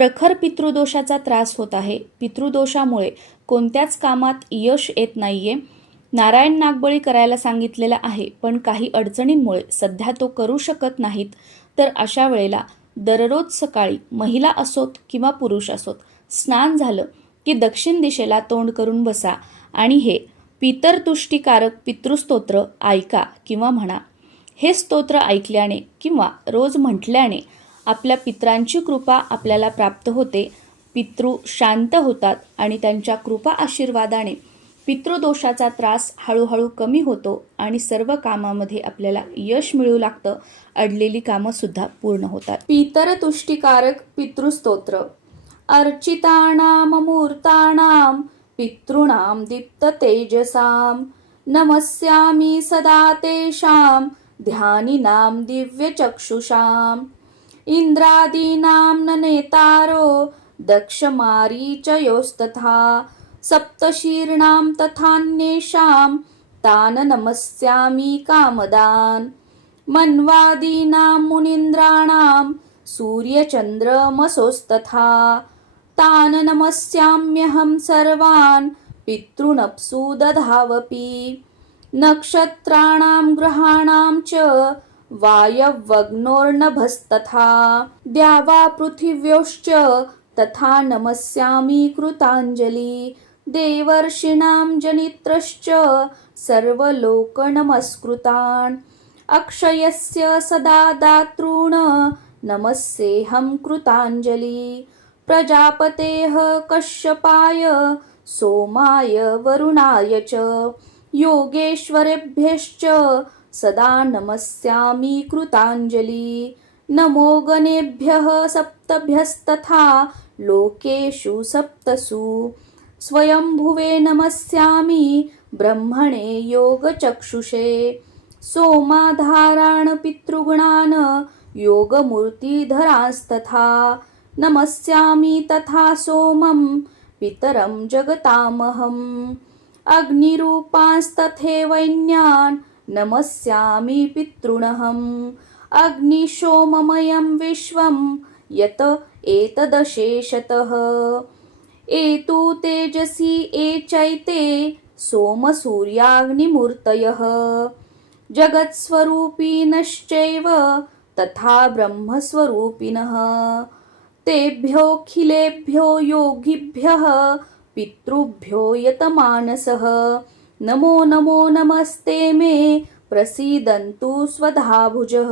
प्रखर पितृदोषाचा त्रास होत आहे. पितृदोषामुळे कोणत्याच कामात यश येत नाहीये. नारायण नागबळी करायला सांगितलेला आहे पण काही अडचणींमुळे सध्या तो करू शकत नाहीत. तर अशा वेळेला दररोज सकाळी महिला असोत किंवा पुरुष असोत स्नान झालं की दक्षिण दिशेला तोंड करून बसा आणि हे पितरतुष्टीकारक पितृस्तोत्र ऐका किंवा म्हणा. हे स्तोत्र ऐकल्याने किंवा रोज म्हटल्याने आपल्या पित्रांची कृपा आपल्याला प्राप्त होते. पितृ शांत होतात आणि त्यांच्या कृपा आशीर्वादाने पितृदोषाचा त्रास हळूहळू कमी होतो आणि सर्व कामामध्ये आपल्याला यश मिळू लागतं. अडलेली कामंसुद्धा पूर्ण होतात. पितरतुष्टीकारक पितृस्तोत्र. अर्चितानामूर्ताणां दीप्त तेजसाम नमस्यामि सदा तेषां दिव्य दिव्यचक्षुषाम्. इन्द्रादीनां न नेतारो दक्षमारीचयोस्तथा सप्तशीर्णां तथान्येषां तान् नमस्यामि कामदान्। मन्वादीनां मुनीन्द्राणां सूर्यचन्द्रमसोस्तथा। तान् नमस्याम्यहं सर्वान् पितॄनप्सु दधावपि। नक्षत्राणां ग्रहाणां च वायवग्नोर्नभस्तथा द्यावा पृथिव्योश्च तथा नमस्यामि कृताञ्जलि। देवर्षिणां जनित्रश्च सर्वलोकनमस्कृतान्। अक्षयस्य सदा दातॄण नमस्येऽहं कृताञ्जलि। प्रजापतेः कश्यपाय सोमाय वरुणाय च। योगेश्वरेभ्यश्च सदा नमस्यामि कृताञ्जलि। नमो गणेभ्यः सप्तभ्यस्तथा लोकेषु सप्तसु। स्वयंभुवे नमस्यामि ब्रह्मणे योगचक्षुषे। सोमाधारान् पितृगुणान् योगमूर्तिधरास्तथा। नमस्यामि तथा सोमं पितरं जगतामहम्। अग्निरूपांस्तथैवैन्यान् नमस्यामि पितॄणहम्। अग्निशोममयं विश्वं यत एतदशेषतः एतु तेजसि ए चैते सोमसूर्याग्निमूर्तयः। जगत्स्वरूपिनश्चैव तथा ब्रह्मस्वरूपिणः। तेभ्योऽखिलेभ्यो योगिभ्यः पितृभ्यो यतमानसः। नमो नमो नमस्ते मे प्रसीदन्तु स्वधाभुजः।